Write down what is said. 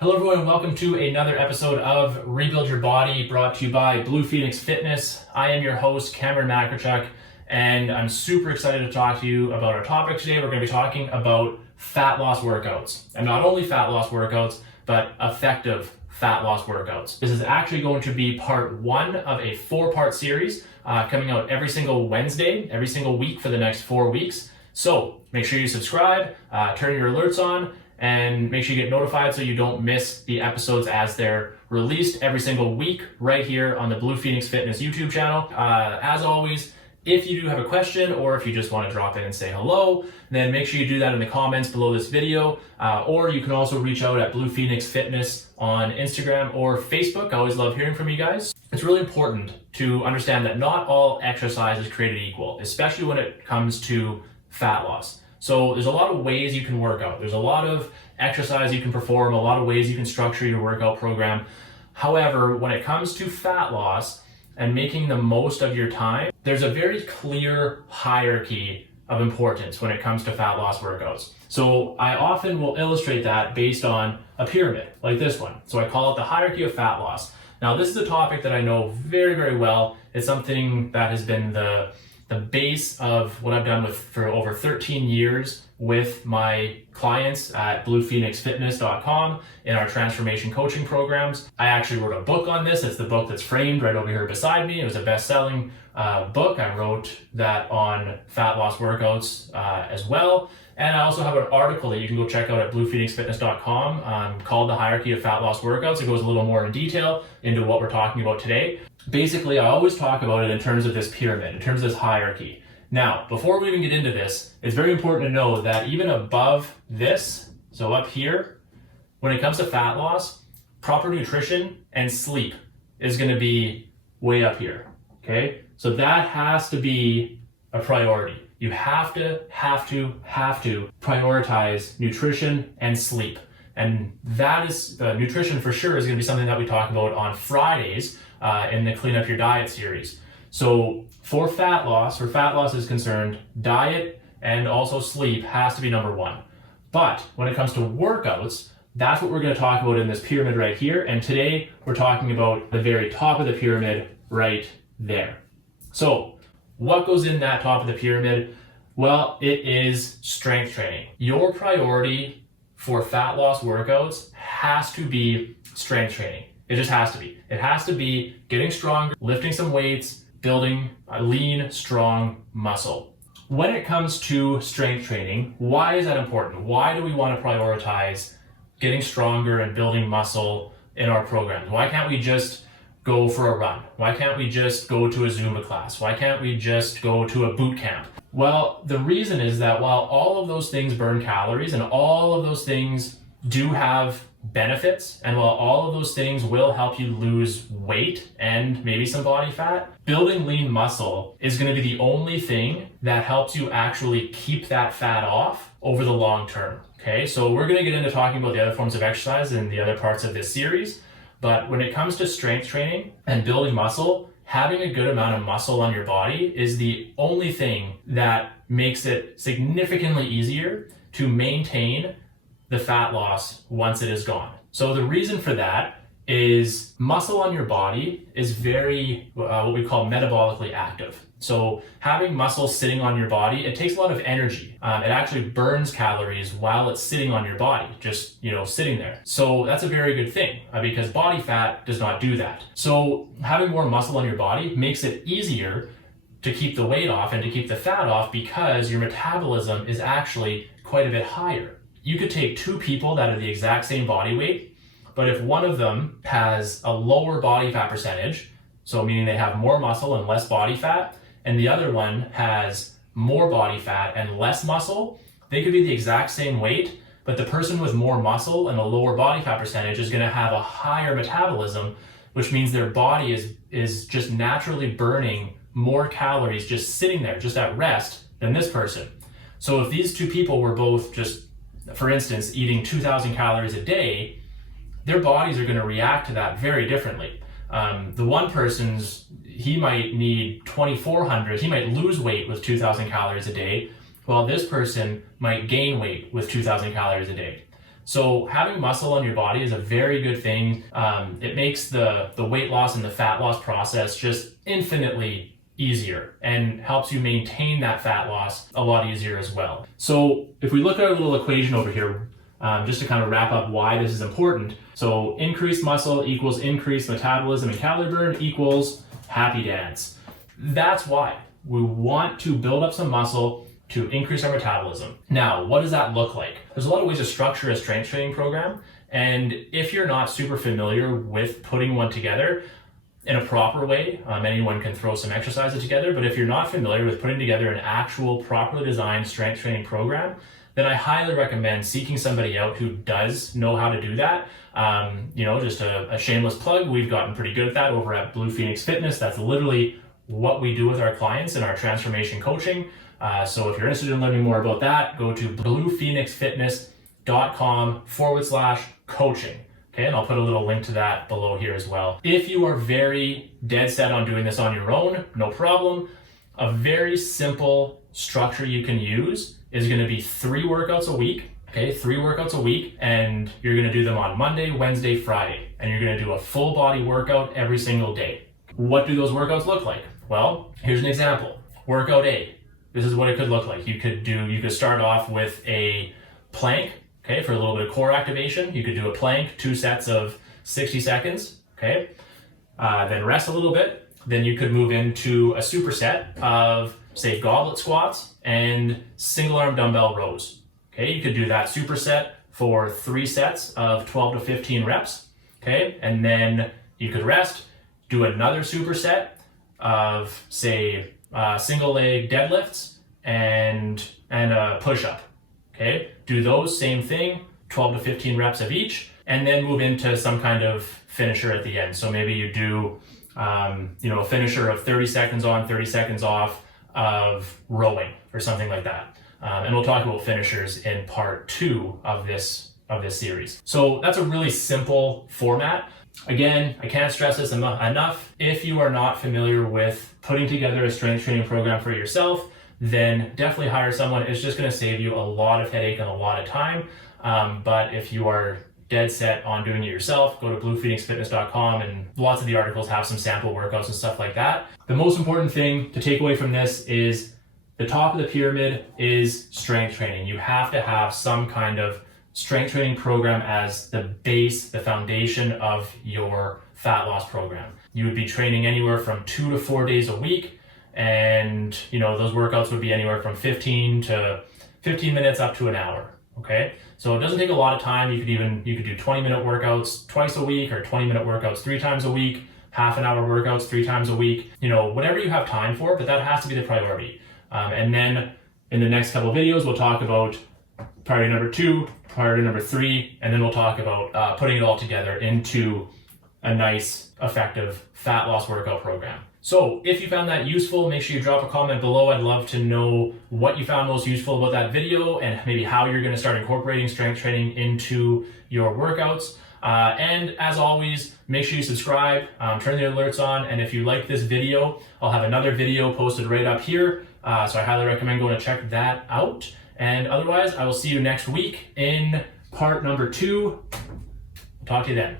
Hello everyone, and welcome to another episode of Rebuild Your Body, brought to you by Blue Phoenix Fitness. I am your host, Cameron Makarchuk, and I'm super excited to talk to you about our topic today. We're going to be talking about fat loss workouts, and not only fat loss workouts, but effective fat loss workouts. This is actually going to be part one of a 4-part series coming out every single Wednesday, every single week for the next 4 weeks. So make sure you subscribe, turn your alerts on, and make sure you get notified so you don't miss the episodes as they're released every single week right here on the Blue Phoenix Fitness YouTube channel. As always, if you do have a question or if you just want to drop in and say hello, then make sure you do that in the comments below this video, or you can also reach out at Blue Phoenix Fitness on Instagram or Facebook. I always love hearing from you guys. It's really important to understand that not all exercise is created equal, especially when it comes to fat loss. So there's a lot of ways you can work out. There's a lot of exercise you can perform, a lot of ways you can structure your workout program. However, when it comes to fat loss and making the most of your time, there's a very clear hierarchy of importance when it comes to fat loss workouts. So I often will illustrate that based on a pyramid like this one. So I call it the hierarchy of fat loss. Now, this is a topic that I know very, very well. It's something that has been the base of what I've done for over 13 years with my clients at bluephoenixfitness.com in our transformation coaching programs. I actually wrote a book on this. It's the book that's framed right over here beside me. It was a best-selling book. I wrote that on fat loss workouts as well. And I also have an article that you can go check out at bluephoenixfitness.com called The Hierarchy of Fat Loss Workouts. It goes a little more in detail into what we're talking about today. Basically, I always talk about it in terms of this pyramid, in terms of this hierarchy. Now, before we even get into this, it's very important to know that even above this, so up here, when it comes to fat loss, proper nutrition and sleep is going to be way up here, okay? So that has to be a priority. You have to prioritize nutrition and sleep. And that is, nutrition for sure is going to be something that we talk about on Fridays in the Clean Up Your Diet series. So for fat loss, where fat loss is concerned, diet and also sleep has to be number one. But when it comes to workouts, that's what we're going to talk about in this pyramid right here. And today we're talking about the very top of the pyramid right there. So what goes in that top of the pyramid? Well, it is strength training. Your priority for fat loss workouts has to be strength training. It just has to be. It has to be getting stronger, lifting some weights, building a lean, strong muscle. When it comes to strength training, why is that important? Why do we want to prioritize getting stronger and building muscle in our programs? Why can't we just go for a run? Why can't we just go to a Zumba class? Why can't we just go to a boot camp? Well, the reason is that while all of those things burn calories and all of those things do have benefits, and while all of those things will help you lose weight and maybe some body fat, building lean muscle is going to be the only thing that helps you actually keep that fat off over the long term. Okay, so we're going to get into talking about the other forms of exercise in the other parts of this series. But when it comes to strength training and building muscle, having a good amount of muscle on your body is the only thing that makes it significantly easier to maintain the fat loss once it is gone. So the reason for that is muscle on your body is very, what we call metabolically active. So having muscle sitting on your body, it takes a lot of energy. It actually burns calories while it's sitting on your body, just, sitting there. So that's a very good thing because body fat does not do that. So having more muscle on your body makes it easier to keep the weight off and to keep the fat off because your metabolism is actually quite a bit higher. You could take two people that are the exact same body weight, but if one of them has a lower body fat percentage, so meaning they have more muscle and less body fat, and the other one has more body fat and less muscle, they could be the exact same weight, but the person with more muscle and a lower body fat percentage is going to have a higher metabolism, which means their body is just naturally burning more calories just sitting there, just at rest, than this person. So if these two people were both just, for instance, eating 2,000 calories a day, their bodies are going to react to that very differently. The one person's, he might need 2,400, he might lose weight with 2,000 calories a day, while this person might gain weight with 2,000 calories a day. So having muscle on your body is a very good thing. It makes the weight loss and the fat loss process just infinitely easier and helps you maintain that fat loss a lot easier as well. So if we look at our little equation over here, just to kind of wrap up why this is important. So increased muscle equals increased metabolism and calorie burn equals happy dance. That's why we want to build up some muscle to increase our metabolism. Now, what does that look like? There's a lot of ways to structure a strength training program. And if you're not super familiar with putting one together in a proper way, anyone can throw some exercises together. But if you're not familiar with putting together an actual properly designed strength training program, then I highly recommend seeking somebody out who does know how to do that. Just a shameless plug, we've gotten pretty good at that over at Blue Phoenix Fitness. That's literally what we do with our clients in our transformation coaching. So if you're interested in learning more about that, go to bluephoenixfitness.com/coaching. Okay, and I'll put a little link to that below here as well. If you are very dead set on doing this on your own, no problem. A very simple structure you can use is going to be 3 workouts a week. Okay, 3 workouts a week, and you're going to do them on Monday, Wednesday, Friday, and you're going to do a full body workout every single day. What do those workouts look like? Well, here's an example. Workout A. This is what it could look like. You could start off with a plank, okay, for a little bit of core activation. You could do a plank, 2 sets of 60 seconds, okay? Then rest a little bit. Then you could move into a superset of, say, goblet squats and single arm dumbbell rows. Okay, you could do that superset for 3 sets of 12 to 15 reps, okay? And then you could rest, do another superset of, say, single leg deadlifts and a push-up, okay? Do those same thing, 12 to 15 reps of each, and then move into some kind of finisher at the end. So maybe you do, a finisher of 30 seconds on, 30 seconds off of rowing or something like that. And we'll talk about finishers in part 2 of this series. So that's a really simple format. Again, I can't stress this enough. If you are not familiar with putting together a strength training program for yourself, then definitely hire someone. It's just going to save you a lot of headache and a lot of time. But if you are dead set on doing it yourself, go to bluephoenixfitness.com, and lots of the articles have some sample workouts and stuff like that. The most important thing to take away from this is the top of the pyramid is strength training. You have to have some kind of strength training program as the base, the foundation of your fat loss program. You would be training anywhere from 2 to 4 days a week, and those workouts would be anywhere from 15 minutes up to an hour. Okay, so it doesn't take a lot of time. You could do 20-minute workouts twice a week, or 20-minute workouts 3 times a week, half-an-hour workouts 3 times a week. Whatever you have time for, but that has to be the priority. And then in the next couple of videos, we'll talk about priority number 2, priority number 3, and then we'll talk about putting it all together into a nice, effective fat loss workout program. So if you found that useful, make sure you drop a comment below. I'd love to know what you found most useful about that video, and maybe how you're going to start incorporating strength training into your workouts. And as always, make sure you subscribe, turn the alerts on, and if you like this video, I'll have another video posted right up here. So I highly recommend going to check that out. And otherwise, I will see you next week in part number 2. Talk to you then.